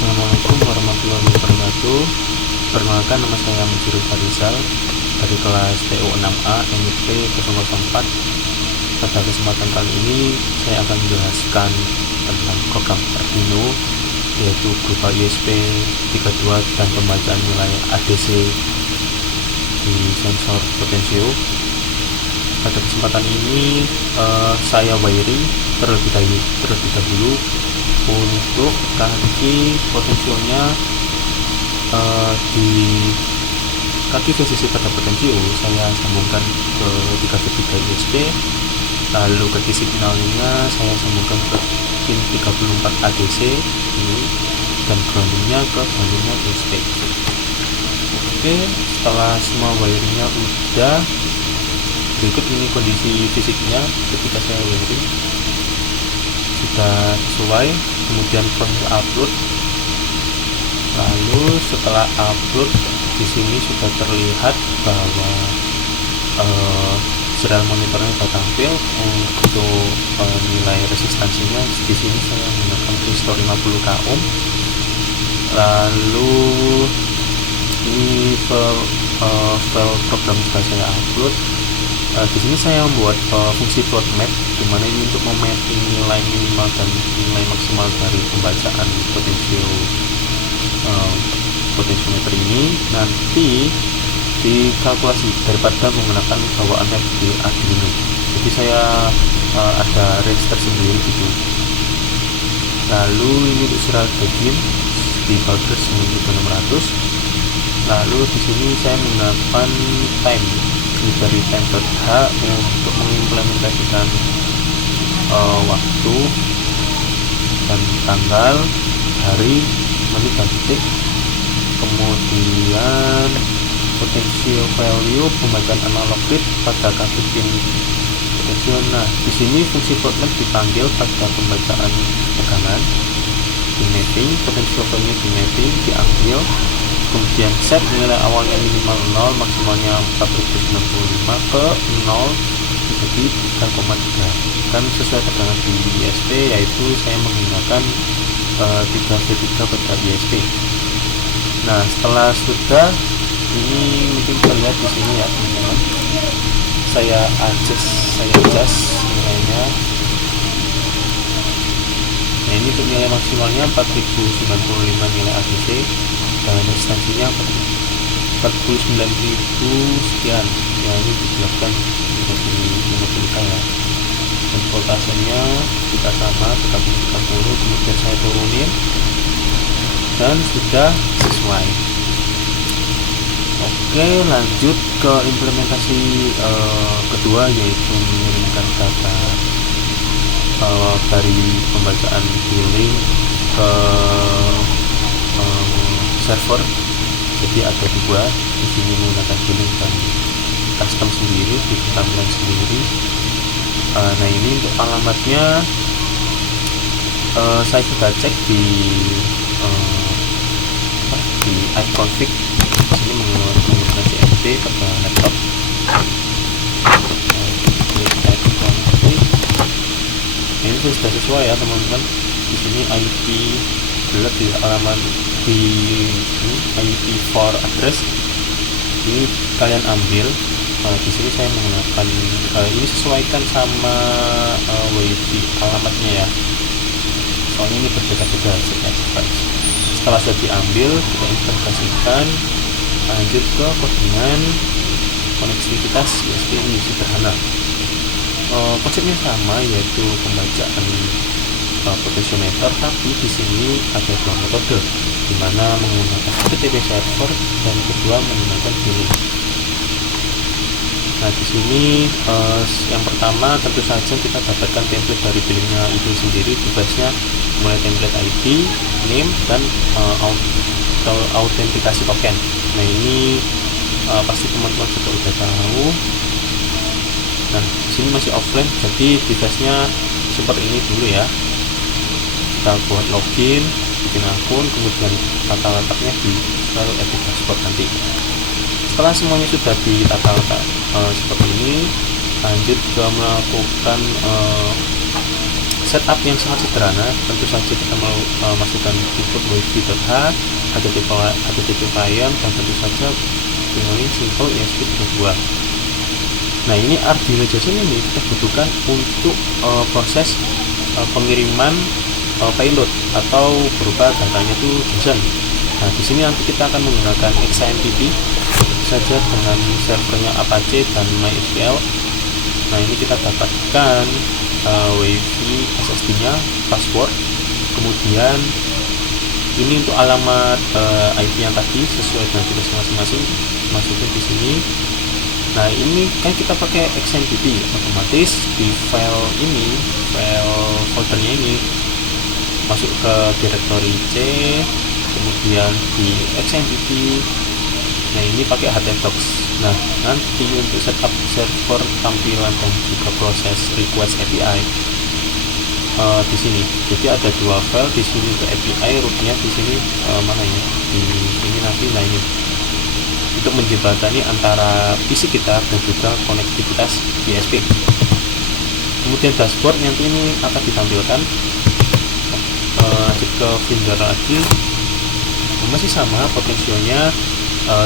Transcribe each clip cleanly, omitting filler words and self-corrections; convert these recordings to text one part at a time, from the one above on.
Assalamualaikum warahmatullahi wabarakatuh. Perkenalkan, nama saya Mujirul Farizal dari kelas TU 6A NIP 004. Pada kesempatan kali ini saya akan menjelaskan tentang program Arduino, yaitu berupa USB 32 dan pembacaan nilai ADC di sensor potensio. Pada kesempatan ini saya wiring terlebih dahulu untuk kaki potensionya. Di kaki VCC pada potensio saya sambungkan ke 3 USB, lalu kaki signalnya saya sambungkan ke pin 34 ADC ini, dan groundingnya ke groundingnya USB. Oke, setelah semua wiringnya udah, berikut ini kondisi fisiknya ketika saya wiring sudah sesuai. Kemudian proses upload, lalu setelah upload di sini sudah terlihat bahwa serial monitornya sudah tampil. Untuk nilai resistansinya di sini saya menggunakan resistor 50 k ohm. Lalu ini file program sudah saya upload. Di sini saya membuat fungsi plot map, di mana ini untuk memapping nilai minimal dan nilai maksimal dari pembacaan potensiometer ini nanti dikalkulasi daripada menggunakan bawaan map di Arduino. Jadi saya ada range tersendiri gitu. Lalu ini untuk serial begin di baut 9600. Lalu di sini saya menggunakan time dari time.h untuk mengimplementasikan waktu dan tanggal, hari, menit, dan detik. Kemudian potential value pembacaan analog read pada kaki pin potensio. Nah, di sini fungsi plotmap dipanggil pada pembacaan tekanan, di mapping potential value, di mapping diambil. Kemudian set nilai awalnya minimal 0, maksimalnya 4095 ke 0 jadi 3,3, dan sesuai tegangan di ISP, yaitu saya menggunakan 3V3 pada ISP. Nah, setelah sudah ini mungkin bisa lihat di sini ya teman-teman, saya adjust nilainya. Nah, ini untuk nilai maksimalnya 4095 nilai ADC, dan resistansinya 49.000 sekian ya, ini dijelaskan menjadi 50 k ya. Dan voltasenya kita sama 30, kemudian saya turunin dan sudah sesuai. Oke, lanjut ke implementasi kedua, yaitu mengirimkan data dari pembacaan billing ke server. Jadi ada dua di sini, menggunakan billing dan custom sendiri, di tampilan sendiri. Nah, ini untuk alamatnya saya sudah cek di iConfig. Di sini menggunakan CMD pada laptop. Ini sudah sesuai ya teman-teman. Di sini IP build di alamat di IP4 address ini kalian ambil. Di sini saya menggunakan ini sesuaikan sama WiFi alamatnya ya, soalnya ini berbeda-beda set device. Setelah sudah diambil, kita integrasikan, lanjut ke codingan konektivitas USB. Ini sederhana, konsepnya sama, yaitu pembacaan potensiometer, tapi di sini ada dua metode, di mana menggunakan HTTP server dan kedua menggunakan billing. Nah, di sini yang pertama tentu saja kita dapatkan template dari billingnya itu sendiri, device-nya mulai template ID, name, dan autentikasi token. Nah, ini pasti teman-teman sudah tahu. Nah, di sini masih offline, jadi device-nya seperti ini dulu ya. Kita buat login, bikin akun, kemudian tata letaknya di file Epic Dashboard nanti. Setelah semuanya sudah ditata letak seperti ini, lanjut ke melakukan setup yang sangat sederhana. Tentu saja kita mau masukkan input wifi.h, HTTP client, dan tentu saja dengan simple ESP32. Nah, ini Arduino JSON ini kita butuhkan untuk proses pengiriman payload atau berupa datanya itu JSON. Nah, di sini nanti kita akan menggunakan XAMPP saja dengan servernya Apache dan MySQL. Nah, ini kita dapatkan WiFi SSD-nya, password, kemudian ini untuk alamat IP yang tadi sesuai dengan tugas masing-masing, masukin di sini. Nah, ini kan kita pakai XAMPP, otomatis di file ini, file foldernya ini masuk ke directory C, kemudian di XAMPP. Nah, ini pakai htdocs. Nah, nanti untuk setup server tampilan dan juga proses request API di sini. Jadi ada dua file di sini untuk API, rootnya di sini mana ya? Di sini nanti. Nah, ini untuk menjembatani antara PC kita dan juga konektivitas ISP. Kemudian dashboard nanti ini akan ditampilkan. Lanjut ke Finder lagi, masih sama potensionya.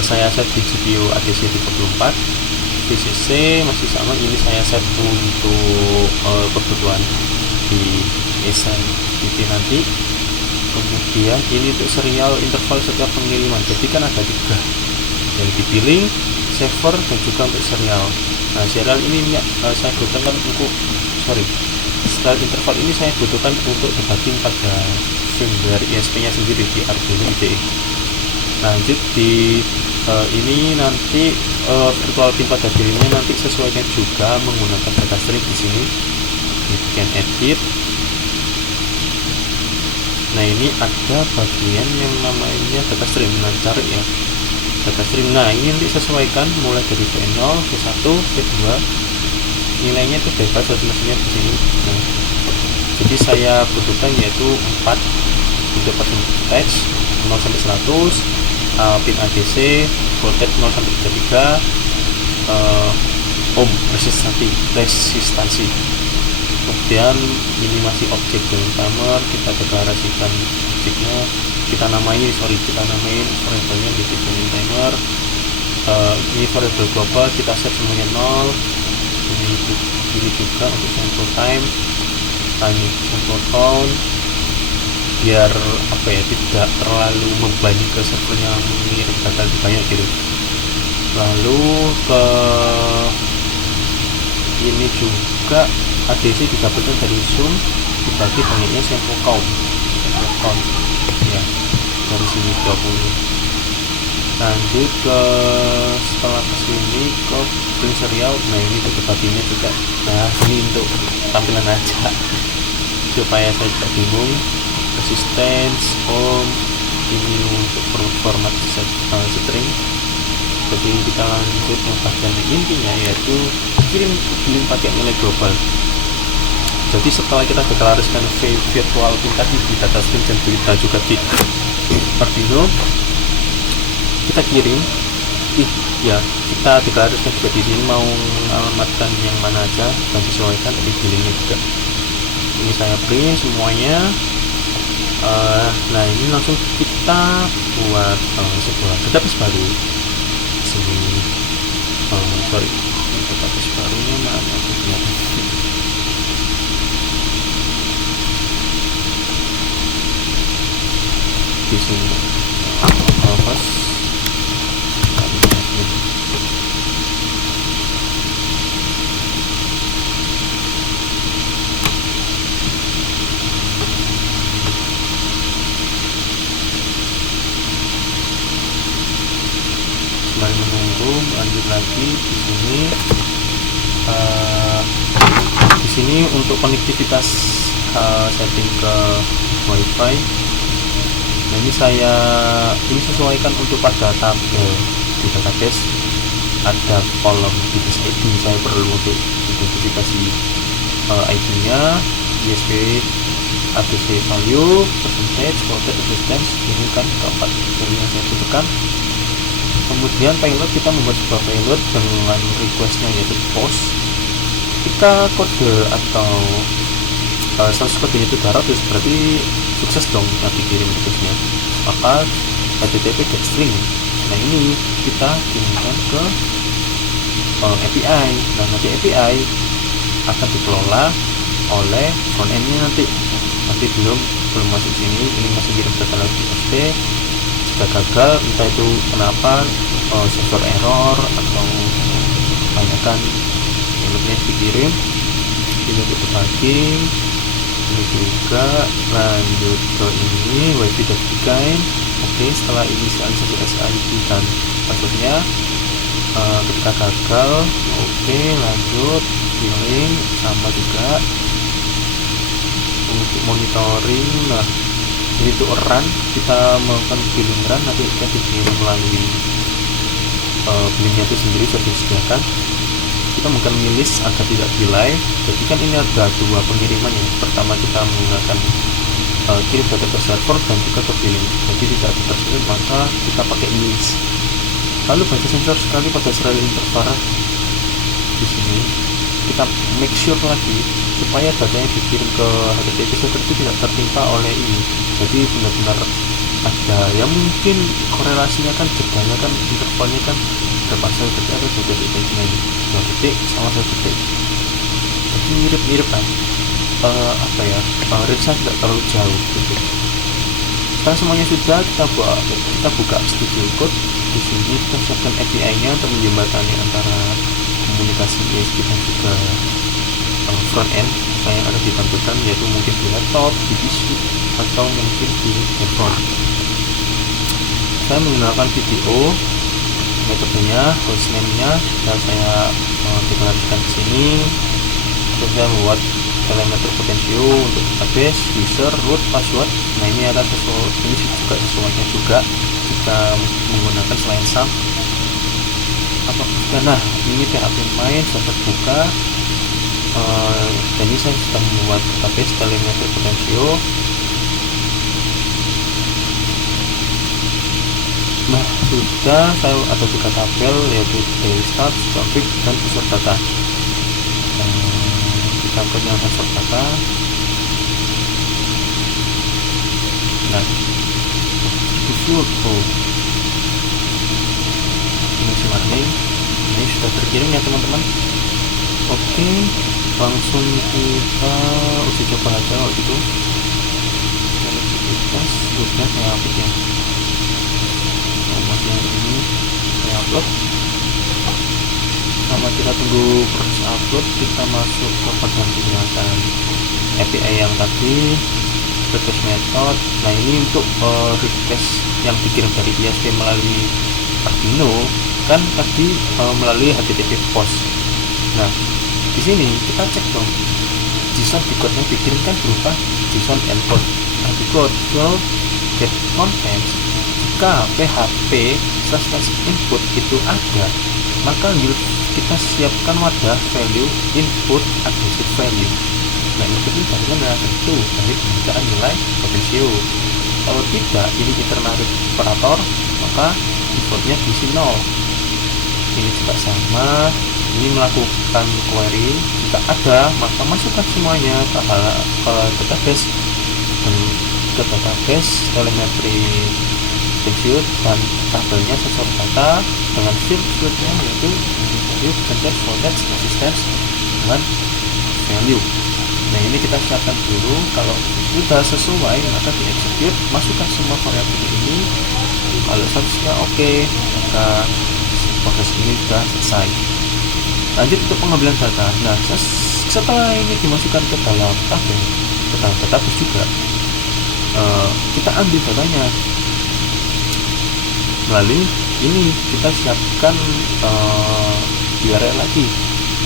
Saya set di GPU ADC34, VCC masih sama. Ini saya set untuk kebutuhan di SMPP nanti. Kemudian ini untuk serial interval setiap pengiriman. Jadi kan ada 3 yang dipilih, server dan juga untuk serial. Nah, serial ini saya butuhkan untuk serial interval ini saya butuhkan untuk debugging pada firmware ISP nya sendiri di Arduino IDE. Lanjut di ini nanti virtual pin pada dirinya nanti sesuaikan juga menggunakan data stream di sini. Bikin edit. Nah, ini ada bagian yang namanya data stream. Nah, cari ya data stream. Nah, ini nanti sesuaikan mulai dari V0, V1, V2. Nilainya itu bebas mesinnya di sini. Nah, jadi saya butuhkan yaitu 4 untuk percentage 0 sampai 100, pin ADC, voltage 0 sampai 33, ohm resistansi. Kemudian ini masih objek dengan timer, kita deklarasikan objeknya, kita namain variabelnya di timer. Ini variabel global kita set semuanya 0. Ini juga untuk sample time. Ini sample count, biar tidak terlalu membanding ke servernya mengirim data lebih banyak gitu. Lalu ke ini juga ADC digabungkan dari zoom dibagi banyaknya sample count ya, dari sini 20. Lanjut ke setelah kesini ke print serial. Nah, ini untuk baginya juga. Nah, ini untuk tampilan aja supaya saya tidak bingung. Resistance, ohm, ini untuk format string. Jadi kita lanjut yang bagian intinya, yaitu kirim link pakai nilai global. Jadi setelah kita deklarasikan virtual pin tadi di data stream dan juga di Arduino, kita kirim. Kita deklarasikan juga di sini mau alamatkan yang mana aja dan disesuaikan di linknya juga. Ini saya print semuanya. Nah, ini langsung kita buat sebuah database baru. Sini, database barunya mana? Di sini, pas. Mari menunggu. Lanjut lagi di sini. Di sini untuk konektivitas setting ke WiFi. Nah, ini sesuaikan untuk pada tabel di database ada kolom device ID. Saya perlu untuk identifikasi ID-nya, ISP, ADC value, percentage, voltage, resistance. Ini kan keempat dari yang saya butuhkan. Kemudian payload, kita membuat sebuah payload dengan requestnya yaitu post. Ketika kode atau source code-nya itu Dart, terus berarti sukses dong kita dikirim request-nya. Maka HTTP get string. Nah ini kita kirimkan ke API. Nah nanti API akan dikelola oleh front end-nya nanti belum masuk sini. Ini masih kirim data lewat PHP. Jika gagal, entah itu kenapa server error atau kebanyakan inputnya dikirim, ini untuk debugging. Ini juga lanjut ke ini wifi.bikin. Oke, setelah inisialisasi SID dan passwordnya, ketika gagal, oke, lanjut billing sama juga untuk monitoring. Nah ini tuh run, kita melakukan billing run, nanti kita dikirim melalui billingnya itu sendiri sudah disediakan. Kita menggunakan milis agar tidak delay. Jadi kan ini ada dua pengiriman ya. Pertama kita menggunakan kirim data ke server dan juga ke billing. Jadi tidak tersulit, maka kita pakai milis. Lalu baca sensor sekali pada serial interval di sini. Kita make sure lagi supaya data yang dikirim ke HTTP server itu tidak tertimpa oleh ini. Jadi benar-benar ada yang mungkin korelasinya kan jedanya kan intervalnya kan berapa detik atau 2 detiknya ini 2 detik sama 1 detik. Jadi mirip-mirip kan range-nya tidak terlalu jauh gitu. Setelah semuanya sudah, kita buka Studio Code. Di sini kita siapkan API-nya untuk menjembatani antara komunikasi ISP dan juga front end yang ada ditampilkan, yaitu mungkin di laptop, di PC, atau mungkin di handphone. Saya menggunakan video, metodenya, hostname-nya sudah saya deklarasikan di sini. Terus saya membuat telemetri potensio untuk database, user, root, password. Nah ini ada ini juga sesuainya juga jika menggunakan selain SAM. Nah ini PHP main sudah terbuka. Jadi saya sudah membuat database telemetri potensio. Nah sudah, saya ada 3 tabel, yaitu daily start, config, dan user data. Kita yang sensor data. Nah ini warning, ini sudah terkirim ya teman-teman. Oke, langsung kita uji coba aja waktu itu. Kita sudah saya upload ya. Yang ini saya upload. Sama kita tunggu proses upload, kita masuk ke bagian penjelasan API yang tadi, request method. Nah ini untuk request yang dikirim dari ISP melalui Arduino kan tadi melalui HTTP post. Nah di sini kita cek dong JSON decode-nya dikirimkan berupa JSON encode. Nah decode will get contents. Jika PHP /input itu ada, maka kita siapkan wadah value input aggregate value. Nah input ini adalah tentu dari pembacaan nilai potensio. Kalau tidak, ini internal operator, maka defaultnya diisi 0. Ini juga sama. Ini melakukan query. Jika ada, maka masukkan semuanya ke database dan ke database telemetri potensio dan tabelnya sensor data dengan field-fieldnya yaitu value, percentage, voltage, resistance dengan value. Nah ini kita siapkan dulu. Kalau sudah sesuai maka di execute, masukkan semua variabel ini. Kalau statusnya oke, maka proses ini sudah selesai. Lanjut untuk pengambilan data. Nah setelah ini dimasukkan ke dalam tabel, ke dalam database juga, kita ambil datanya melalui ini. Kita siapkan URL lagi,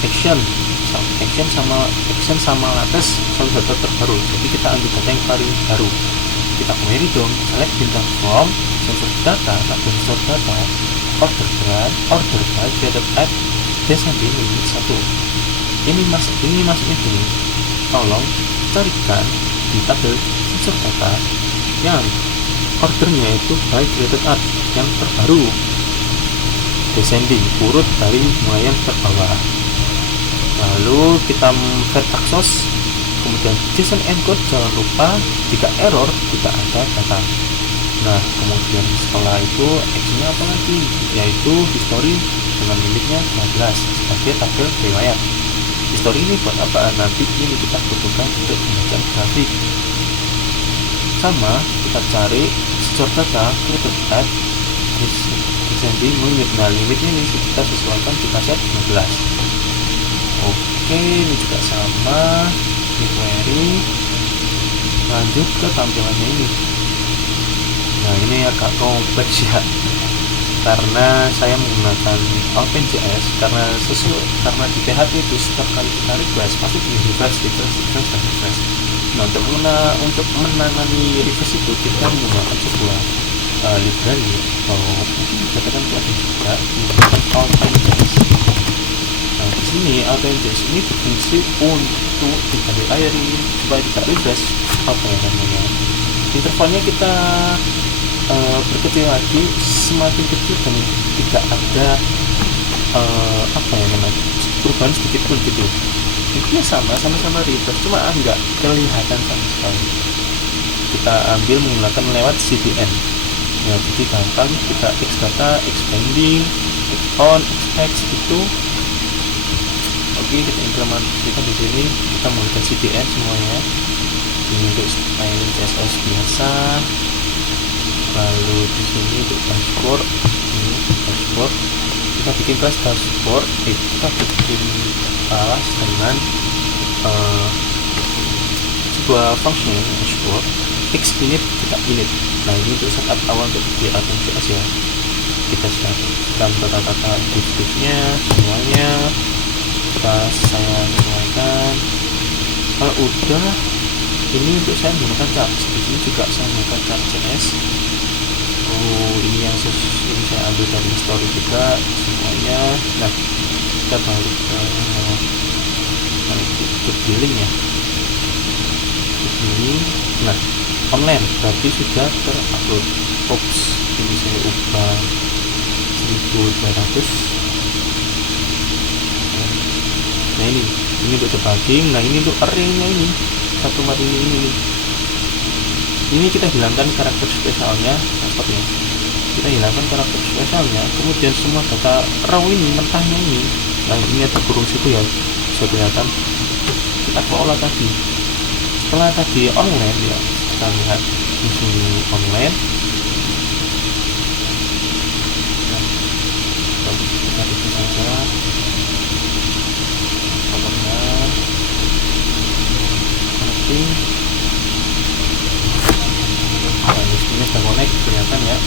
action sama latest source data terbaru. Jadi kita ambil data yang paling baru, kita query dong, select bintang form sensor data, tabel sensor data, order by created at descending limit 1. Ini maksudnya gini, tolong carikan di tabel sensor data yang ordernya itu by created at yang terbaru, descending urut dari mulai yang terbawah. Lalu kita fetch access, kemudian JSON encode jangan lupa jika error tidak ada data. Nah, kemudian setelah itu actionnya apa lagi, yaitu history dengan limitnya 15 sebagai tabel riwayat. History ini buat apa? Nanti ini kita butuhkan untuk pembacaan grafik. Sama, kita cari store data created at descending limit. Nah, limitnya ini kita sesuaikan, kita set 15. Oke, ini juga sama, di query. Lanjut ke tampilannya ini. Nah, ini agak kompleks ya, karena saya menggunakan OpenJS karena di PHP itu setiap kali kita request pasti di refresh dan refresh. Nah, untuk menangani refresh itu kita menggunakan sebuah library atau mungkin dikatakan plugin juga menggunakan OpenJS. Nah, di sini OpenJS ini berfungsi untuk dibalik layar ini supaya kita refresh intervalnya kita berkecil lagi, semakin kecil dan tidak ada perubahan sedikit pun gitu. Intinya sama-sama refresh, cuma enggak kelihatan sama sekali. Kita ambil menggunakan lewat CDN. Ya, jadi gampang, kita X data, expanding, X on, X itu. Oke, kita implementasikan di sini. Kita menggunakan CDN semuanya. Ini untuk styling CSS biasa. Lalu di sini untuk dashboard, ini dashboard. Kita bikin kelas dashboard, kita bikin kelas dengan sebuah function dashboard. X init kita init. Nah, ini untuk setup awal untuk di OpenJS ya. Kita sedang tata-tata div-divnya semuanya. Saya sesuaikan. Kalau udah, ini untuk saya menggunakan charts. Di sini juga saya menggunakan chart.js. Ini yang ini saya ambil dari story juga semuanya. Nah, kita balik ke billing ya. Billing. Nah, online berarti sudah terupload. Oops, ini saya ubah 1200. Nah, ini untuk debugging. Nah, ini untuk array-nya ini satu mari ini kita hilangkan karakter spesialnya. Sepertinya kita hilangkan karakter spesialnya, kemudian semua data raw ini, mentahnya ini. Nah, ini ada kurung situ ya, bisa kelihatan. Kita kelola tadi. Setelah tadi online ya, kita lihat di sini online. Nah, kita review saja. Pokoknya connecting. Nah, di sini sudah connect, kelihatan ya.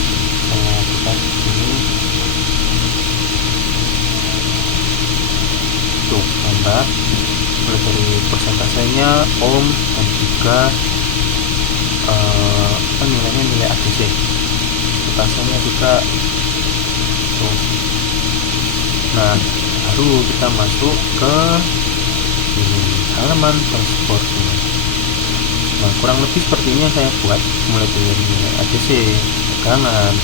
Saya buka ini. Tuh, tambah. Mulai dari persentasenya, ohm, dan juga nilai ADC. Persentasenya juga tuh. Nah, baru kita masuk ke halaman dashboard ini. Nah, kurang lebih seperti ini yang saya buat, mulai dari nilai ADC, tegangan,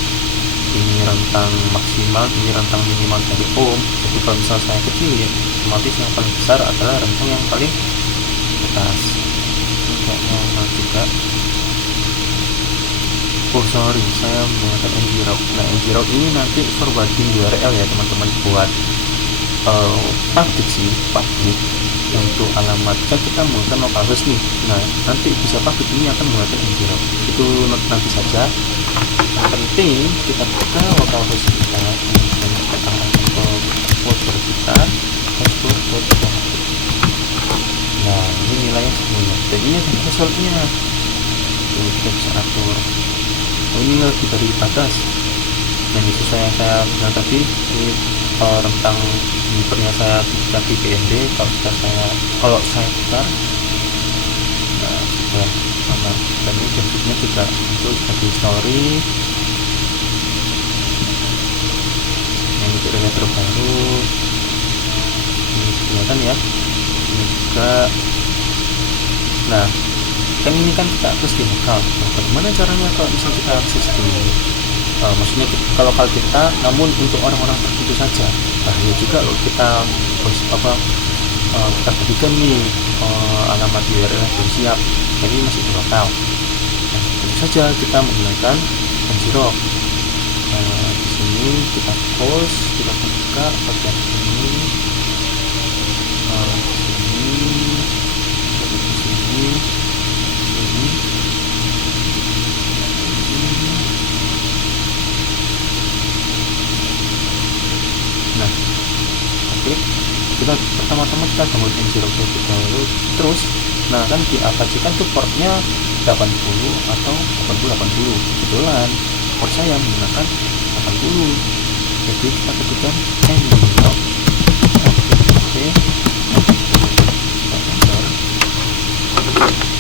ini rentang maksimal, ini rentang minimal dari ohm. Jadi kalau misal saya kecilin, otomatis yang paling besar adalah rentang yang paling atas. Kayaknya juga. Oh sorry, saya menggunakan ngroute. Nah, ngroute ini nanti forwarding URL ya teman-teman, buat public untuk alamat. Kan kita menggunakan localhost nih. Nah, nanti bisa public ini akan menggunakan ngroute. Itu nanti saja. Yang penting kita buka localhost kita, kemudian kita akan ke folder kita, dashboard.php. Nah, ini nilainya semuanya. Dan ini ada resultnya. Kita bisa atur. Ini lebih dari batas. Yang sesuai yang saya bilang tadi, ini rentang jumpernya saya bisa di BND. Kalau saya putar, nah sudah sama. Dan ini bentuknya juga untuk sebagai story. Yang untuk relay terbaru, ini kelihatan ya. Ini juga. Nah, kan ini kan kita akses di lokal. Nah, bagaimana caranya kalau misalnya kita akses di maksudnya kalau kita, namun untuk orang-orang tertentu saja. Bahaya juga loh kita kita bagikan nih alamat URL yang belum siap, jadi masih di lokal. Nah, tentu saja kita menggunakan Nzero. Di sini kita close, kita buka bagian ini, sini. Nah, oke. Kita pertama-tama kita download Nzero terlebih dahulu. Terus, nah kan di Apache kan tuh portnya 80 atau 80. Kebetulan port saya menggunakan 80. Jadi kita ketikkan Nzero. Oke.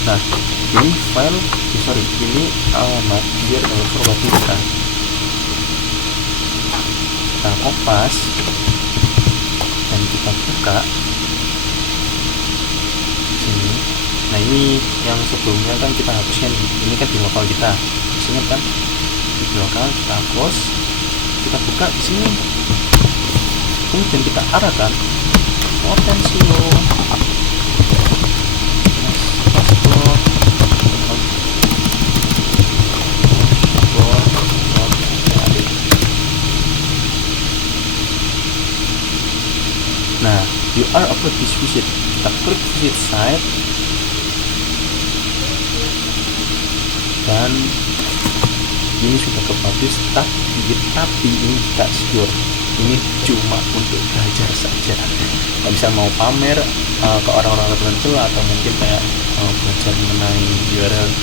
Nah, ini file, ini alamat URL provider kita. Kita kopas dan kita buka sini. Nah, ini yang sebelumnya kan kita hapuskan, ini kan di lokal kita. Ingat kan? Di lokal kita close, kita buka di sini. Kemudian kita arahkan Potensio. Nah, you are about this visit. Kita klik visit site dan ini sudah kepublish, tapi ini tidak secure. Ini cuma untuk belajar saja. Nggak bisa mau pamer ke orang-orang tertentu atau mungkin kayak belajar mengenai URL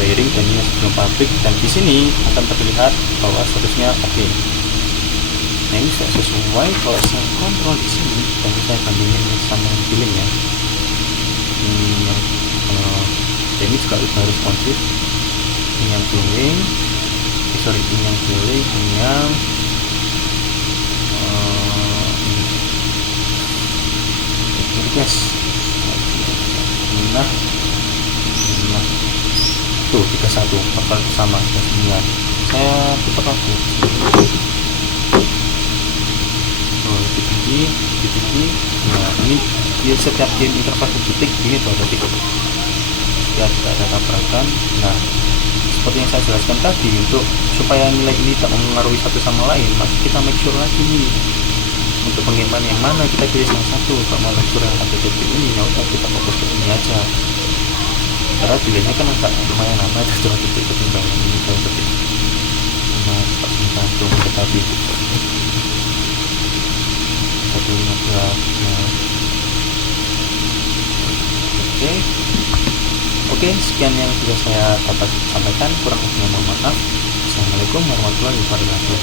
wiring, dan ini sebelum publik, dan di sini akan terlihat bahwa statusnya oke. Nah, ini sudah sesuai. Kalau saya kontrol di sini dan saya bandingin sama yang billing ya, ini juga udah responsif. Ini yang billing, ini yang billing, ini yang ini guys. Nah tuh 31 bakal sama 9. Saya putar lagi lebih tinggi. Nah, ini di setiap game interface detik ini tuh detik ya, tidak ada tabrakan. Nah, seperti yang saya jelaskan tadi, untuk supaya nilai ini tidak mempengaruhi satu sama lain, maka kita make sure lagi nih untuk pengiman yang mana kita pilih salah satu. Kalau mau make sure yang satu detik ini, ya udah kita fokus ke ini aja, karena delaynya kan agak lumayan lama, itu 2 detik ketimbang ini 2 detik. Nah, seperti gantung tetapi 115. Oke, sekian yang sudah saya dapat sampaikan. Kurang lebihnya mohon maaf. Assalamualaikum warahmatullahi wabarakatuh.